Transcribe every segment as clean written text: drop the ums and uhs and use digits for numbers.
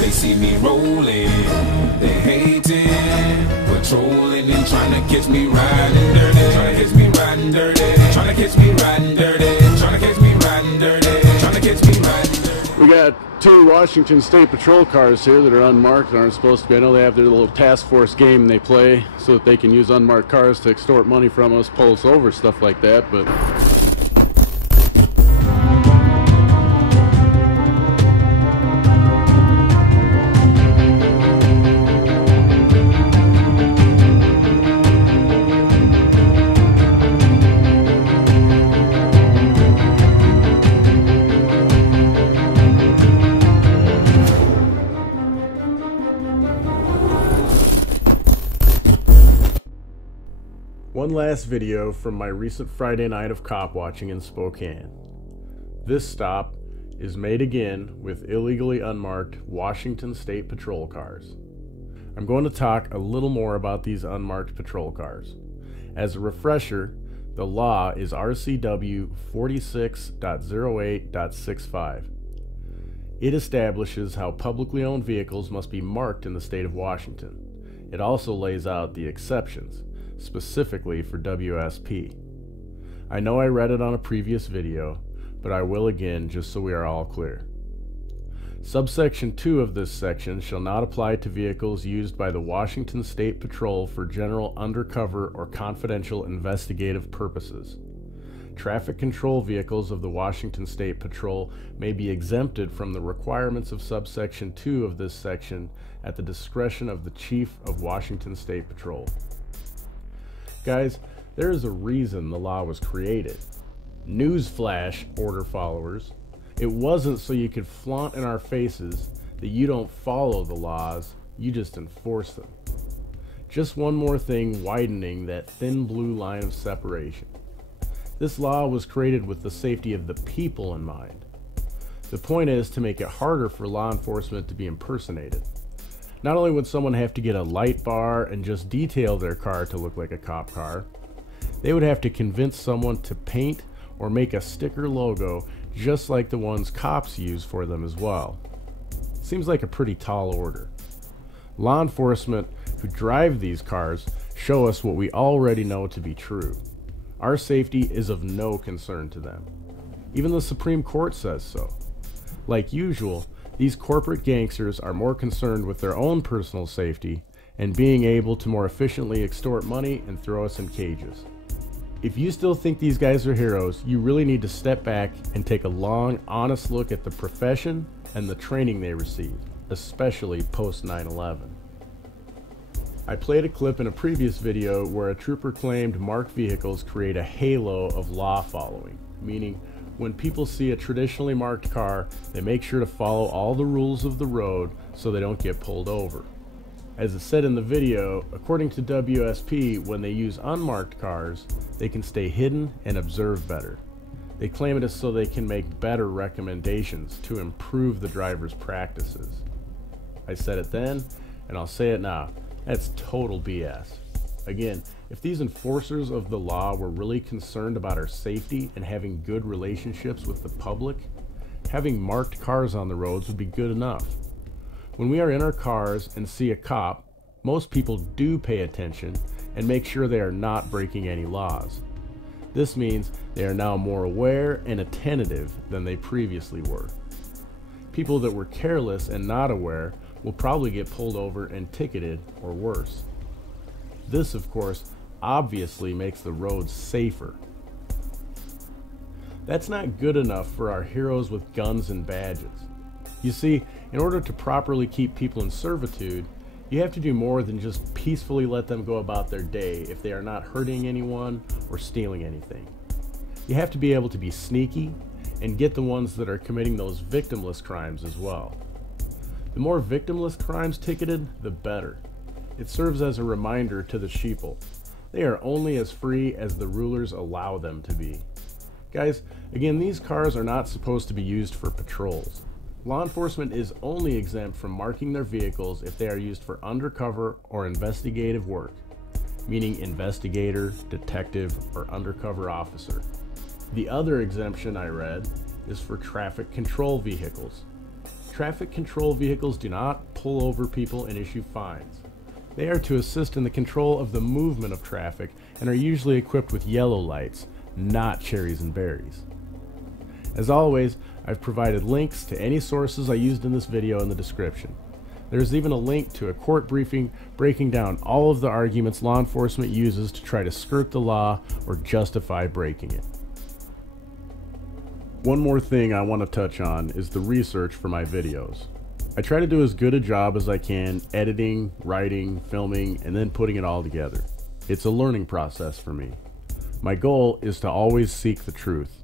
They see me rolling, they hating, patrolling and trying to catch me riding dirty, trying to catch me riding dirty, trying to catch me riding dirty, trying to catch me riding dirty, trying to catch me riding dirty. We got 2 Washington State Patrol cars here that are unmarked and aren't supposed to be. I know they have their little task force game they play so that they can use unmarked cars to extort money from us, pull us over, stuff like that, but one last video from my recent Friday night of cop watching in Spokane. This stop is made again with illegally unmarked Washington State Patrol cars. I'm going to talk a little more about these unmarked patrol cars. As a refresher, the law is RCW 46.08.65. It establishes how publicly owned vehicles must be marked in the state of Washington. It also lays out the exceptions, specifically for WSP. I know I read it on a previous video, but I will again just so we are all clear. Subsection 2 of this section shall not apply to vehicles used by the Washington State Patrol for general undercover or confidential investigative purposes. Traffic control vehicles of the Washington State Patrol may be exempted from the requirements of subsection 2 of this section at the discretion of the Chief of Washington State Patrol. Guys, there is a reason the law was created. Newsflash, order followers. It wasn't so you could flaunt in our faces that you don't follow the laws, you just enforce them. Just one more thing widening that thin blue line of separation. This law was created with the safety of the people in mind. The point is to make it harder for law enforcement to be impersonated. Not only would someone have to get a light bar and just detail their car to look like a cop car, they would have to convince someone to paint or make a sticker logo just like the ones cops use for them as well. Seems like a pretty tall order. Law enforcement who drive these cars show us what we already know to be true. Our safety is of no concern to them. Even the Supreme Court says so. Like usual, these corporate gangsters are more concerned with their own personal safety and being able to more efficiently extort money and throw us in cages. If you still think these guys are heroes, you really need to step back and take a long, honest look at the profession and the training they received, especially post 9/11. I played a clip in a previous video where a trooper claimed marked vehicles create a halo of law following, meaning when people see a traditionally marked car, they make sure to follow all the rules of the road so they don't get pulled over. As it said in the video, according to WSP, when they use unmarked cars, they can stay hidden and observe better. They claim it is so they can make better recommendations to improve the driver's practices. I said it then, and I'll say it now. That's total BS. Again, if these enforcers of the law were really concerned about our safety and having good relationships with the public, having marked cars on the roads would be good enough. When we are in our cars and see a cop, most people do pay attention and make sure they are not breaking any laws. This means they are now more aware and attentive than they previously were. People that were careless and not aware will probably get pulled over and ticketed or worse. This, of course, obviously makes the roads safer. That's not good enough for our heroes with guns and badges. You see, in order to properly keep people in servitude, you have to do more than just peacefully let them go about their day if they are not hurting anyone or stealing anything. You have to be able to be sneaky and get the ones that are committing those victimless crimes as well. The more victimless crimes ticketed, the better. It serves as a reminder to the sheeple. They are only as free as the rulers allow them to be. Guys, again, these cars are not supposed to be used for patrols. Law enforcement is only exempt from marking their vehicles if they are used for undercover or investigative work, meaning investigator, detective, or undercover officer. The other exemption I read is for traffic control vehicles. Traffic control vehicles do not pull over people and issue fines. They are to assist in the control of the movement of traffic and are usually equipped with yellow lights, not cherries and berries. As always, I've provided links to any sources I used in this video in the description. There's even a link to a court briefing breaking down all of the arguments law enforcement uses to try to skirt the law or justify breaking it. One more thing I want to touch on is the research for my videos. I try to do as good a job as I can editing, writing, filming, and then putting it all together. It's a learning process for me. My goal is to always seek the truth.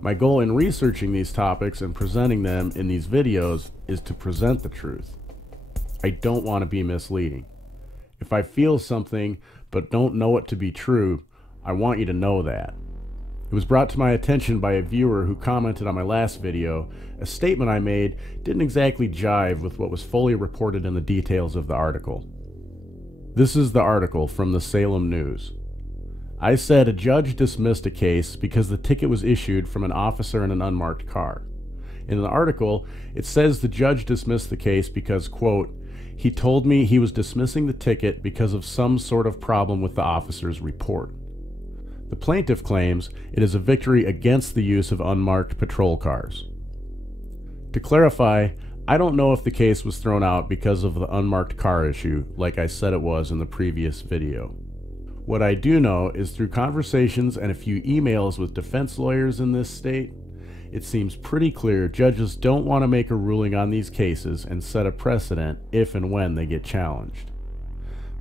My goal in researching these topics and presenting them in these videos is to present the truth. I don't want to be misleading. If I feel something but don't know it to be true, I want you to know that. It was brought to my attention by a viewer who commented on my last video. A statement I made didn't exactly jive with what was fully reported in the details of the article. This is the article from the Salem News. I said a judge dismissed a case because the ticket was issued from an officer in an unmarked car. In the article, it says the judge dismissed the case because, quote, he told me he was dismissing the ticket because of some sort of problem with the officer's report. The plaintiff claims it is a victory against the use of unmarked patrol cars. To clarify, I don't know if the case was thrown out because of the unmarked car issue, like I said it was in the previous video. What I do know is through conversations and a few emails with defense lawyers in this state, it seems pretty clear judges don't want to make a ruling on these cases and set a precedent if and when they get challenged.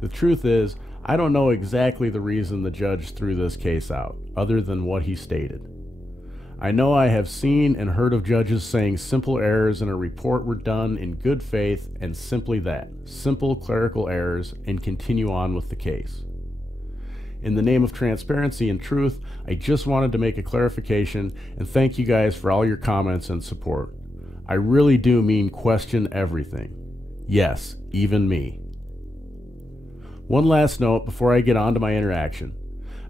The truth is, I don't know exactly the reason the judge threw this case out, other than what he stated. I know I have seen and heard of judges saying simple errors in a report were done in good faith and simply that, simple clerical errors, and continue on with the case. In the name of transparency and truth, I just wanted to make a clarification and thank you guys for all your comments and support. I really do mean question everything. Yes, even me. One last note before I get on to my interaction.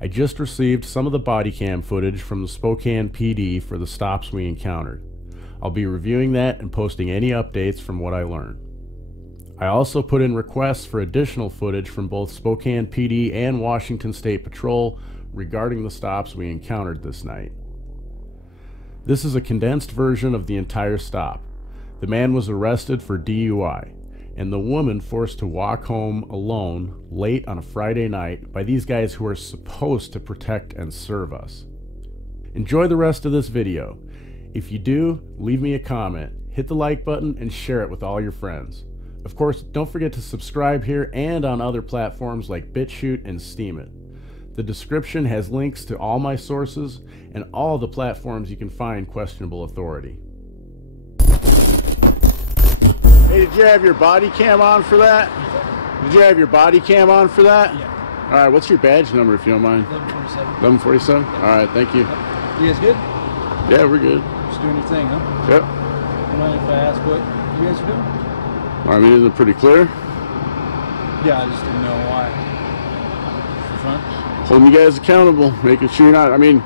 I just received some of the body cam footage from the Spokane PD for the stops we encountered. I'll be reviewing that and posting any updates from what I learned. I also put in requests for additional footage from both Spokane PD and Washington State Patrol regarding the stops we encountered this night. This is a condensed version of the entire stop. The man was arrested for DUI, and the woman forced to walk home alone late on a Friday night by these guys who are supposed to protect and serve us. Enjoy the rest of this video. If you do, leave me a comment, hit the like button, and share it with all your friends. Of course, don't forget to subscribe here and on other platforms like BitChute and Steemit. The description has links to all my sources and all the platforms you can find questionable authority. Hey, did you have your body cam on for that? Did you have your body cam on for that? Yeah. All right, what's your badge number if you don't mind? 1147. 1147? All right, thank you. You guys good? Yeah, we're good. Just doing your thing, huh? Yep. Don't mind if I ask what you guys are doing? I mean, isn't it pretty clear? Yeah, I just didn't know why. For fun? Holding you guys accountable, making sure you're not. I mean,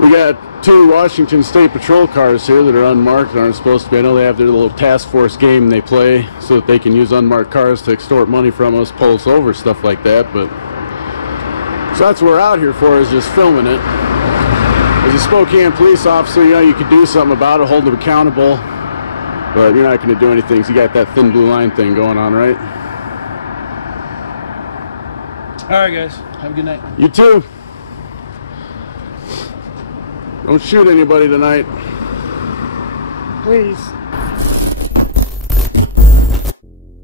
we got 2 Washington State Patrol cars here that are unmarked and aren't supposed to be. I know they have their little task force game they play so that they can use unmarked cars to extort money from us, pull us over, stuff like that. But so that's what we're out here for, is just filming it. As a Spokane police officer, you know, you could do something about it, hold them accountable. But you're not going to do anything, so you got that thin blue line thing going on, right? Alright guys, have a good night. You too. Don't shoot anybody tonight. Please.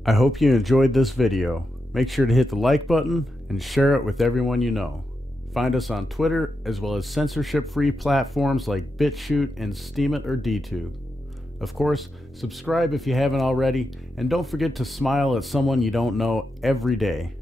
I hope you enjoyed this video. Make sure to hit the like button and share it with everyone you know. Find us on Twitter, as well as censorship-free platforms like BitChute and Steemit or DTube. Of course, subscribe if you haven't already, and don't forget to smile at someone you don't know every day.